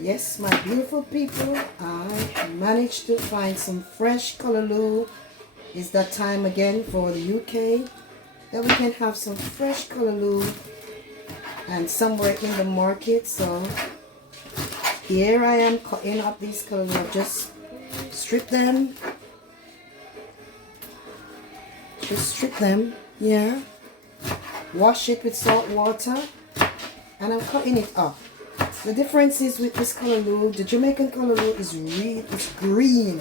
Yes, my beautiful people, I managed to find some fresh Callaloo. It's that time again for the UK that we can have some fresh Callaloo and somewhere in the market. So here I am cutting up these Callaloo. Just strip them. Just strip them. Yeah. Wash it with salt water. And I'm cutting it up. The difference is with this Callaloo, the Jamaican Callaloo is green.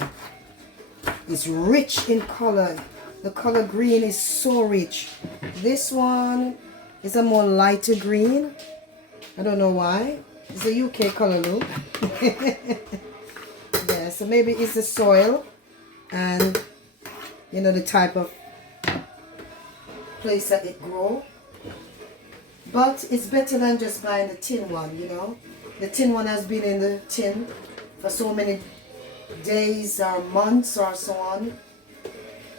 It's rich in color. The color green is so rich. This one is a more lighter green. I don't know why. It's a UK Callaloo. Yeah, so maybe it's the soil and you know the type of place that it grows. But it's better than just buying the tin one, you know. The tin one has been in the tin for so many days or months or so on.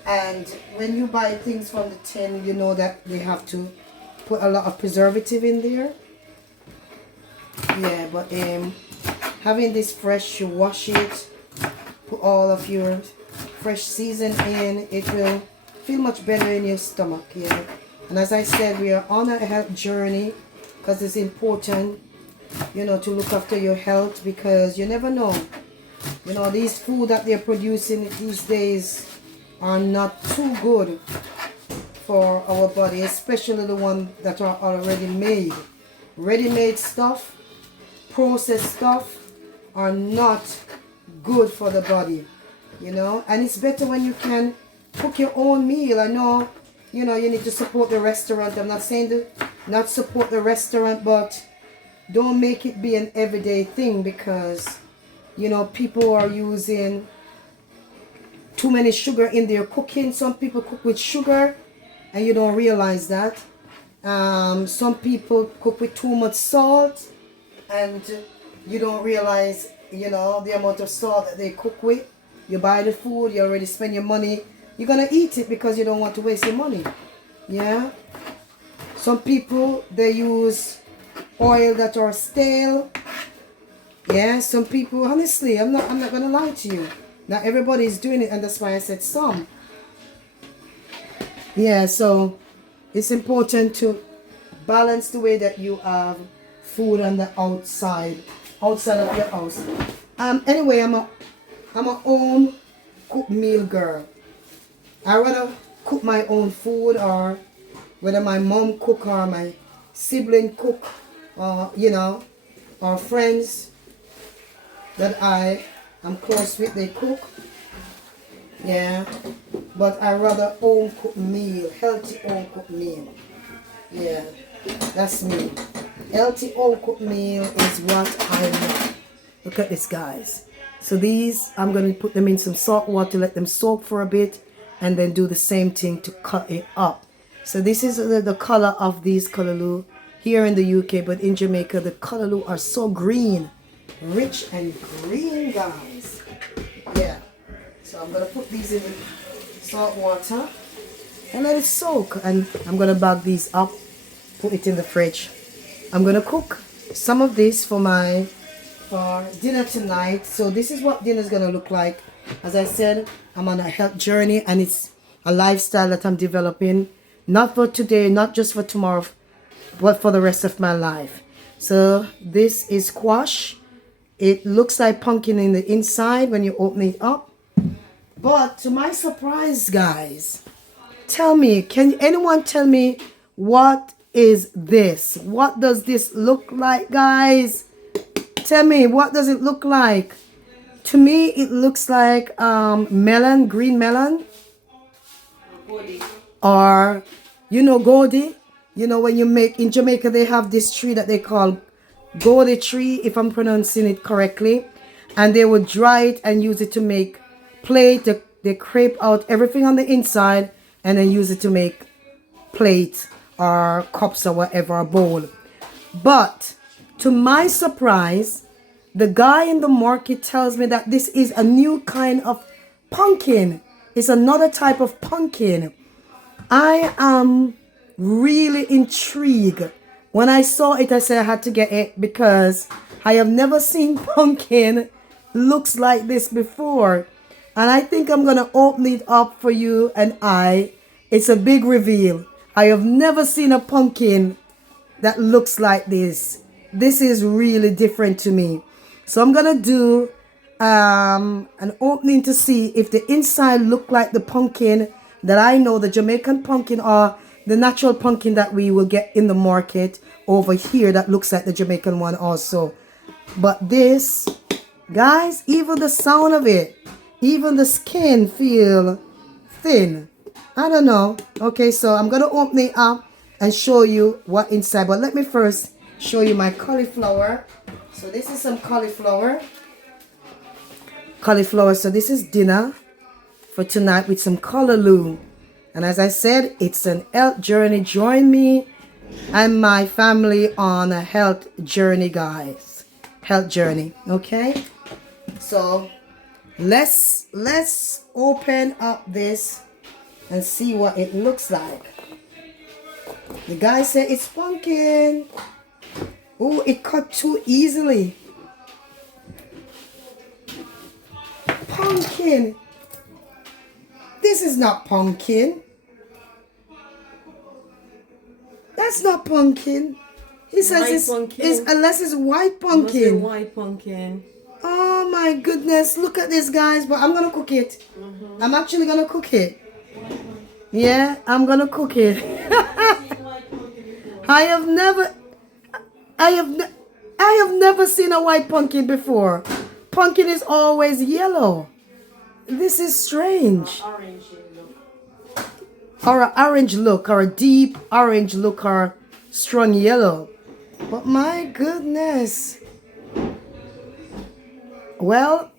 And when you buy things from the tin, you know that they have to put a lot of preservative in there. Yeah, but having this fresh, you wash it, put all of your fresh season in, it will feel much better in your stomach, yeah. And as I said, we are on a health journey because it's important, you know, to look after your health because you never know. You know, these food that they're producing these days are not too good for our body, especially the ones that are already made. Ready-made stuff, processed stuff are not good for the body, you know. And it's better when you can cook your own meal. I know, you know, you need to support the restaurant. I'm not saying to not support the restaurant, but don't make it be an everyday thing because, you know, people are using too many sugar in their cooking. Some people cook with sugar and you don't realize that. Some people cook with too much salt and you don't realize, you know, the amount of salt that they cook with. You buy the food, you already spend your money. You're going to eat it because you don't want to waste your money. Yeah. Some people, they use oil that are stale. Yeah. Some people, honestly, I'm not going to lie to you. Not everybody is doing it, and that's why I said some. Yeah. So it's important to balance the way that you have food on the outside of your house. Anyway, I'm a home cooked meal girl. I rather cook my own food, or whether my mom cook or my sibling cook, or you know, or friends that I am close with, they cook. Yeah, but I rather home cooked meal, healthy home cooked meal. Yeah, that's me. Healthy home cooked meal is what I want. Look at this, guys. So these, I'm going to put them in some salt water, let them soak for a bit, and then do the same thing to cut it up. So this is the color of these Callaloo here in the UK, but in Jamaica, the Callaloo are so green. Rich and green, guys. Yeah. So I'm going to put these in the salt water and let it soak. And I'm going to bag these up, put it in the fridge. I'm going to cook some of this for dinner tonight. So this is what dinner is going to look like. As I said, I'm on a health journey and it's a lifestyle that I'm developing. Not for today, not just for tomorrow, but for the rest of my life. So this is squash. It looks like pumpkin in the inside when you open it up. But to my surprise, guys, tell me, can anyone tell me what is this? What does this look like, guys? Tell me, what does it look like? To me, it looks like melon, green melon. Or, you know, Godi. You know, when you make, in Jamaica, they have this tree that they call Godi tree, if I'm pronouncing it correctly. And they would dry it and use it to make plate. They scrape out everything on the inside and then use it to make plate or cups or whatever, a bowl. But to my surprise, the guy in the market tells me that this is a new kind of pumpkin. It's another type of pumpkin. I am really intrigued When I saw it, I said I had to get it because I have never seen pumpkin looks like this before. And I think I'm going to open it up for you and I. It's a big reveal. I have never seen a pumpkin that looks like this. This is really different to me. So I'm going to do an opening to see if the inside look like the pumpkin that I know, the Jamaican pumpkin, or the natural pumpkin that we will get in the market over here that looks like the Jamaican one also. But this, guys, even the sound of it, even the skin feel thin. I don't know. Okay, so I'm going to open it up and show you what inside. But let me first show you my cauliflower. So this is some cauliflower. So this is dinner for tonight with some callaloo. And as I said, it's an health journey. Join me and my family on a health journey, guys. Health journey, okay? So let's open up this and see what it looks like. The guy said it's pumpkin. Oh, it cut too easily. Pumpkin. This is not pumpkin. That's not pumpkin. He says it's unless it's white pumpkin. White pumpkin. Oh my goodness. Look at this, guys. But I'm going to cook it. I'm actually going to cook it. Yeah, I'm going to cook it. I have never seen a white pumpkin before. Pumpkin is always yellow. This is strange. Orange look. Or an orange look, or a deep orange look, or strong yellow. But my goodness. Well,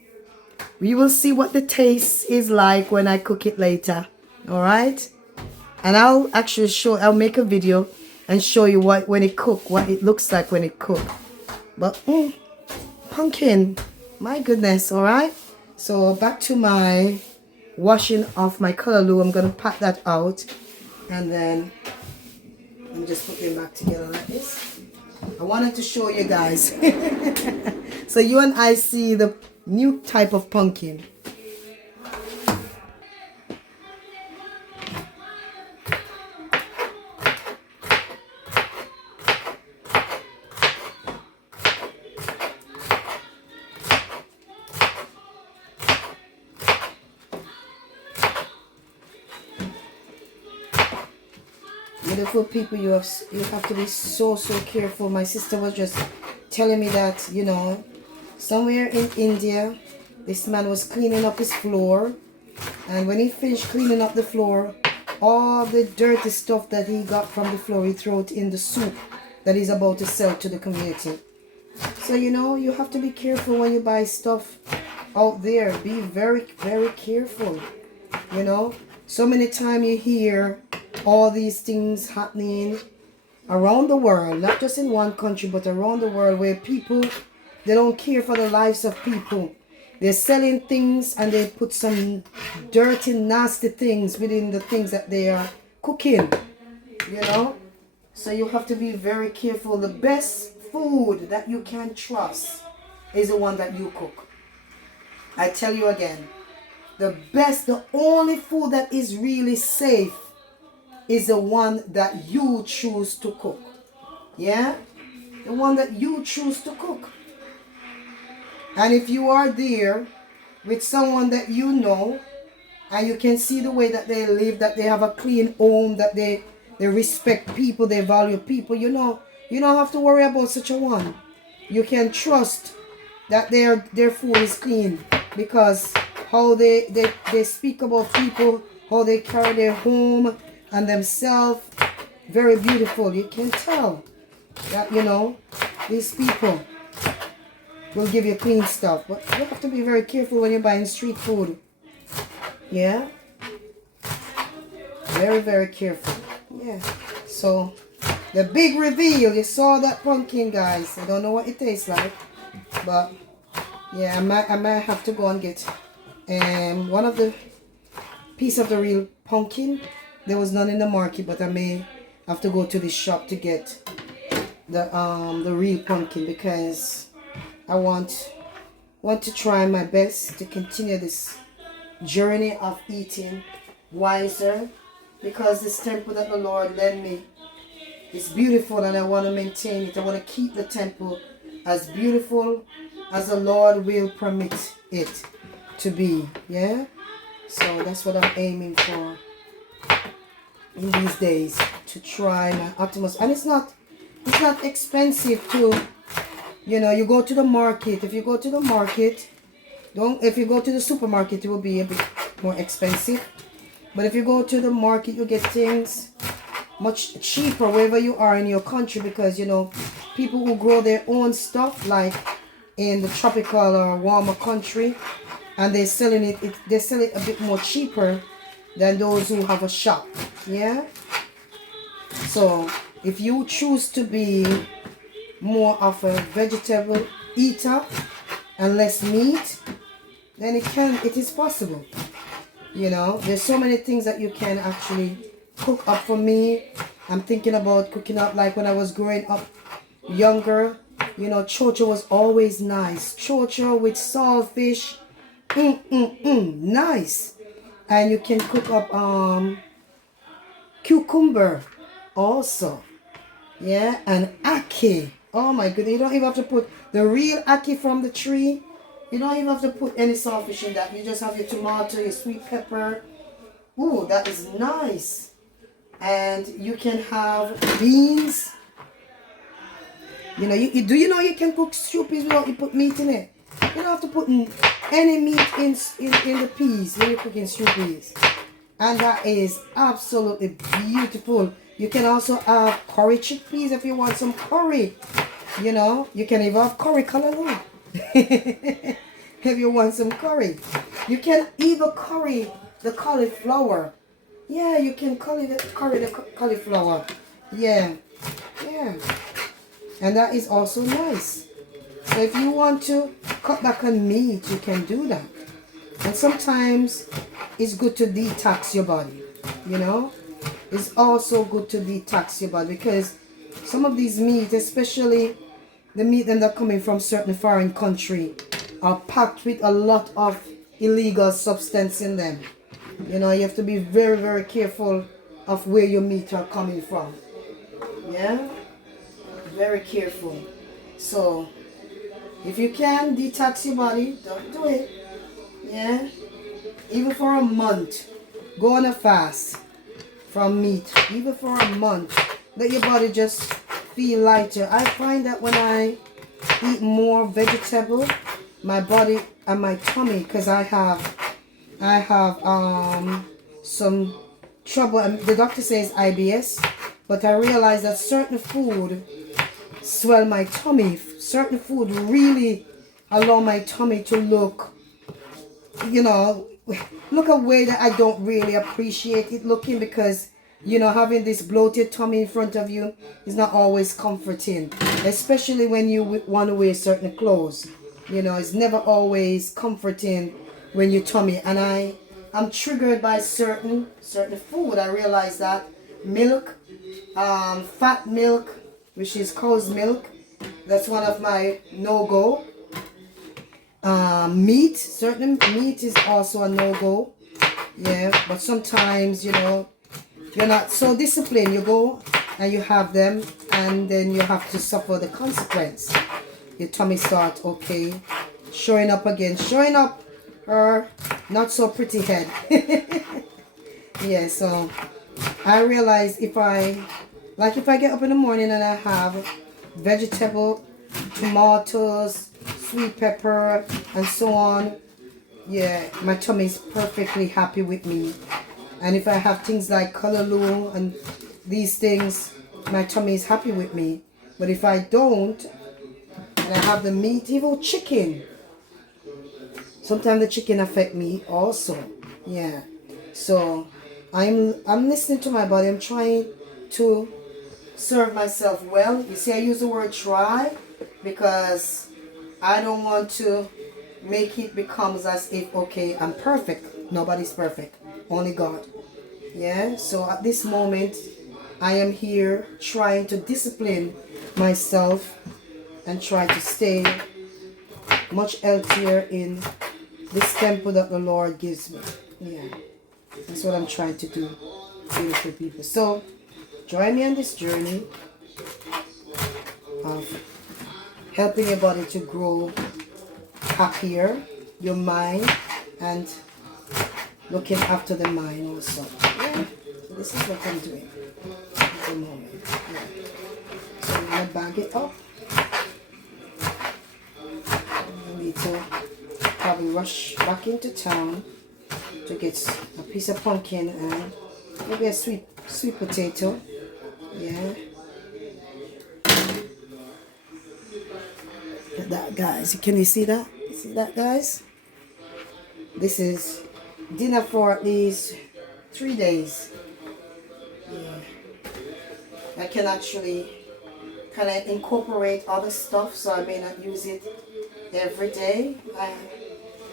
we will see what the taste is like when I cook it later. Alright? And I'll actually I'll make a video and show you what when it cook, what it looks like when it cook. But pumpkin. My goodness, alright? So back to my washing off my callaloo. I'm going to pat that out. And then I'm just putting it back together like this. I wanted to show you guys. So you and I see the new type of pumpkin. Beautiful people, you have to be so careful. My sister was just telling me that, you know, somewhere in India, this man was cleaning up his floor, and when he finished cleaning up the floor, all the dirty stuff that he got from the floor, he threw it in the soup that he's about to sell to the community. So, you know, you have to be careful when you buy stuff out there. Be very careful. You know, so many times you hear all these things happening around the world, not just in one country, but around the world, where people, they don't care for the lives of people. They're selling things and they put some dirty, nasty things within the things that they are cooking, you know. So you have to be very careful. The best food that you can trust is the one that you cook. I tell you again, the only food that is really safe is the one that you choose to cook. Yeah? The one that you choose to cook. And if you are there with someone that you know, and you can see the way that they live, that they have a clean home, that they respect people, they value people, you know, you don't have to worry about such a one. You can trust that their food is clean, because how they speak about people, how they carry their home and themselves, very beautiful. You can tell that, you know, these people will give you clean stuff. But you have to be very careful when you're buying street food. Yeah? Very careful. Yeah. So, the big reveal. You saw that pumpkin, guys. I don't know what it tastes like. But, yeah, I might have to go and get one of the piece of the real pumpkin. There was none in the market, but I may have to go to the shop to get the real pumpkin, because I want to try my best to continue this journey of eating wiser, because this temple that the Lord lent me is beautiful, and I want to maintain it. I want to keep the temple as beautiful as the Lord will permit it to be. Yeah, so that's what I'm aiming for in these days, to try my utmost. And it's not expensive to, you go to the market. If you go to the market, if you go to the supermarket, it will be a bit more expensive. But if you go to the market, you get things much cheaper wherever you are in your country, because people who grow their own stuff, like in the tropical or warmer country, and they sell it a bit more cheaper than those who have a shop. Yeah, so if you choose to be more of a vegetable eater and less meat, then it is possible. There's so many things that you can actually cook up. For me, I'm thinking about cooking up, like when I was growing up younger, chocho was always nice. Chocho with saltfish, nice. And you can cook up cucumber also. Yeah, and ackee. Oh my goodness, you don't even have to put the real ackee from the tree. You don't even have to put any saltfish in that. You just have your tomato, your sweet pepper. Ooh, that is nice. And you can have beans. You can cook stew peas without you put meat in it. You don't have to put any meat in the peas when you're cooking stew peas. And that is absolutely beautiful. You can also have curry chickpeas if you want some curry. You can even have curry kalaloo. If you want some curry. You can even curry the cauliflower. Yeah, you can curry the cauliflower. Yeah. And that is also nice. So if you want to cut back on meat, you can do that. And sometimes it's good to detox your body. It's also good to detox your body, because some of these meat, especially the meat that are coming from certain foreign country, are packed with a lot of illegal substance in them. You have to be very, very careful of where your meat are coming from. Yeah, very careful. So if you can detox your body, don't do it. Yeah, even for a month, go on a fast from meat, even for a month. Let your body just feel lighter. I find that when I eat more vegetable, my body and my tummy, because I have some trouble, and the doctor says IBS, but I realize that certain food swell my tummy. Certain food really allow my tummy to look a way that I don't really appreciate it looking, because having this bloated tummy in front of you is not always comforting, especially when you want to wear certain clothes. It's never always comforting when your tummy, and I'm triggered by certain food. I realize that milk, fat milk, which is cow's milk, that's one of my no-go. Certain meat is also a no-go. Yeah, but sometimes you're not so disciplined. You go and you have them, and then you have to suffer the consequence. Your tummy starts showing up again, her not so pretty head. Yeah, so I realize if I get up in the morning and I have vegetable, tomatoes, sweet pepper, and so on, yeah, my tummy is perfectly happy with me. And if I have things like kalaloo and these things, my tummy is happy with me. But if I don't, and I have the meat, even chicken, sometimes the chicken affect me also. Yeah, so I'm listening to my body. I'm trying to serve myself well. You see, I use the word try because I don't want to make it becomes as if, okay, I'm perfect. Nobody's perfect. Only God. Yeah, so at this moment, I am here trying to discipline myself and try to stay much healthier in this temple that the Lord gives me. Yeah, that's what I'm trying to do, beautiful people. So join me on this journey of helping your body to grow happier, your mind, and looking after the mind also. Yeah. So this is what I'm doing at the moment. Yeah. So I'm gonna bag it up. I need to probably rush back into town to get a piece of pumpkin and maybe a sweet potato. Yeah. Look at that, guys. Can you see that? See that, guys? This is dinner for at least 3 days. Yeah. I can actually kind of incorporate other stuff, so I may not use it every day.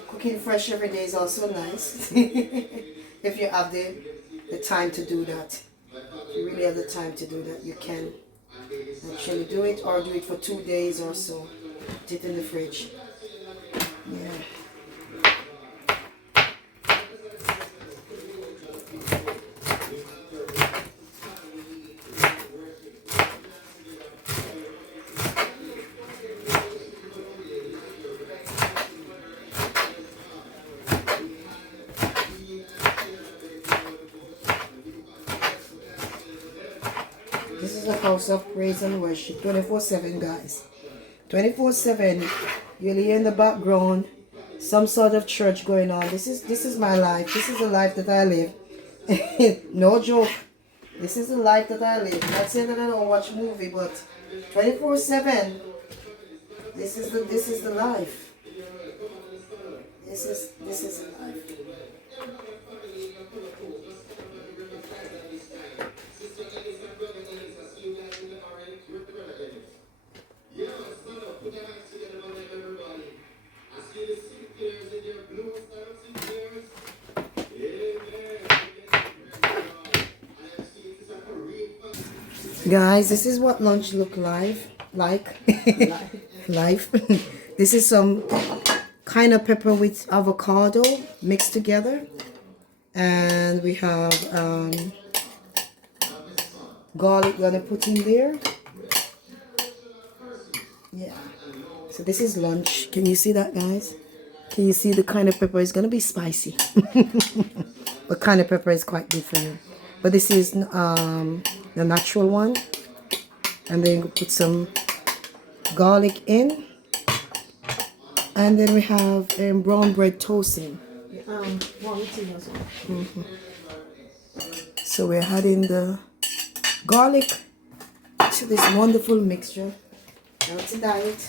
Cooking fresh every day is also nice. If you have the time to do that. If you really have the time to do that, you can actually do it, or do it for 2 days or so. Put it in the fridge. Yeah. This is a house of praise and worship 24/7, guys. 24/7. You'll hear in the background some sort of church going on. This is my life. This is the life that I live. No joke. This is the life that I live. Not saying that I don't watch movie, but 24/7. This is the life. This is the life. Guys, this is what lunch look like. Life. This is some kind of pepper with avocado mixed together, and we have garlic gonna put in there. Yeah. So this is lunch. Can you see that, guys? Can you see the kind of pepper? It's gonna be spicy. But kind of pepper is quite good for you. But this is the natural one, and then you put some garlic in, and then we have brown bread toasting. So we're adding the garlic to this wonderful mixture. Now it's a diet.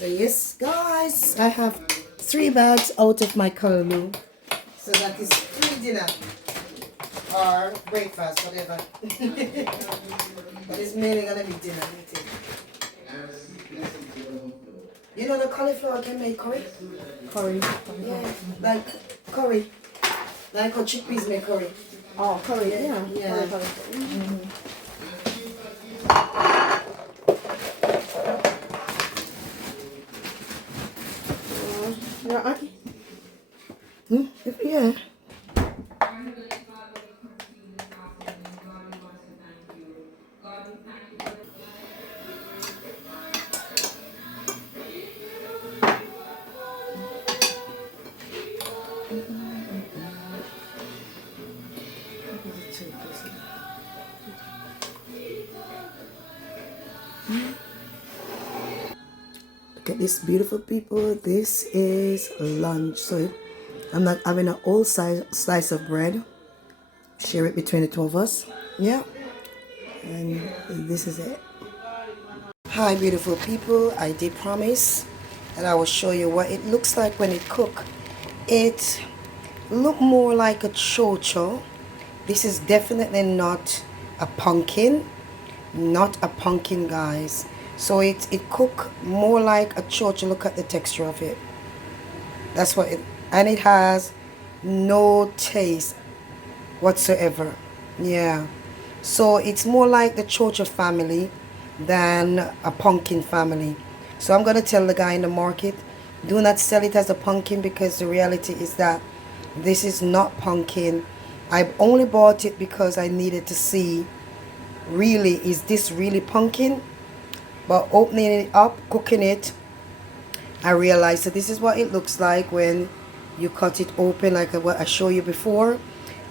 So yes, guys, I have 3 bags out of my Kalaloo. So that is 3 dinner or breakfast, whatever. But it's mainly gonna be dinner, I think. You know the cauliflower can make curry? Curry. Yeah, like curry. Like how chickpeas make curry. Oh, curry, yeah. Yeah. Yeah, Aki. Yeah. Look at this, beautiful people. This is lunch. So I'm not having a whole slice of bread. Share it between the 2 of us. Yeah. And this is it. Hi, beautiful people. I did promise that I will show you what it looks like when it cook. It look more like a chocho. This is definitely not a pumpkin, not a pumpkin, guys. So it cook more like a chocho. Look at the texture of it. That's what it, and it has no taste whatsoever. Yeah, so it's more like the chocho family than a pumpkin family. So I'm gonna tell the guy in the market, do not sell it as a pumpkin, because the reality is that this is not pumpkin. I only bought it because I needed to see, really, is this really pumpkin? But opening it up, cooking it, I realized that this is what it looks like when you cut it open, like what I showed you before.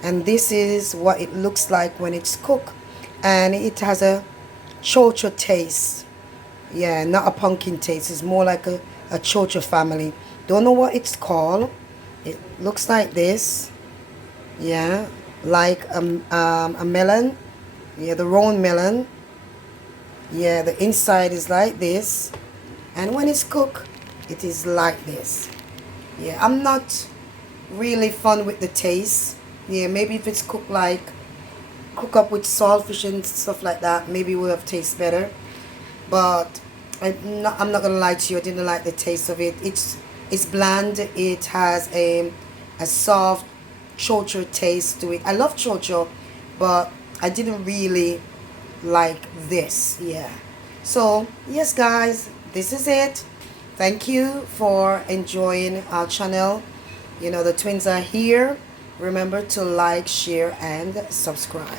And this is what it looks like when it's cooked. And it has a chocho taste. Yeah, not a pumpkin taste. It's more like a chocho family. Don't know what it's called. It looks like this. Yeah, like a melon. Yeah, the round melon. Yeah, the inside is like this. And when it's cooked, it is like this. Yeah, I'm not really fun with the taste. Yeah, maybe if it's cooked like, cook up with saltfish and stuff like that, maybe it would have tasted better. But I'm not gonna lie to you, I didn't like the taste of it. It's bland. It has a soft chocho taste to it. I love chocho, but I didn't really like this. Yeah. So yes, guys, this is it. Thank you for enjoying our channel. You know, the twins are here. Remember to like, share, and subscribe.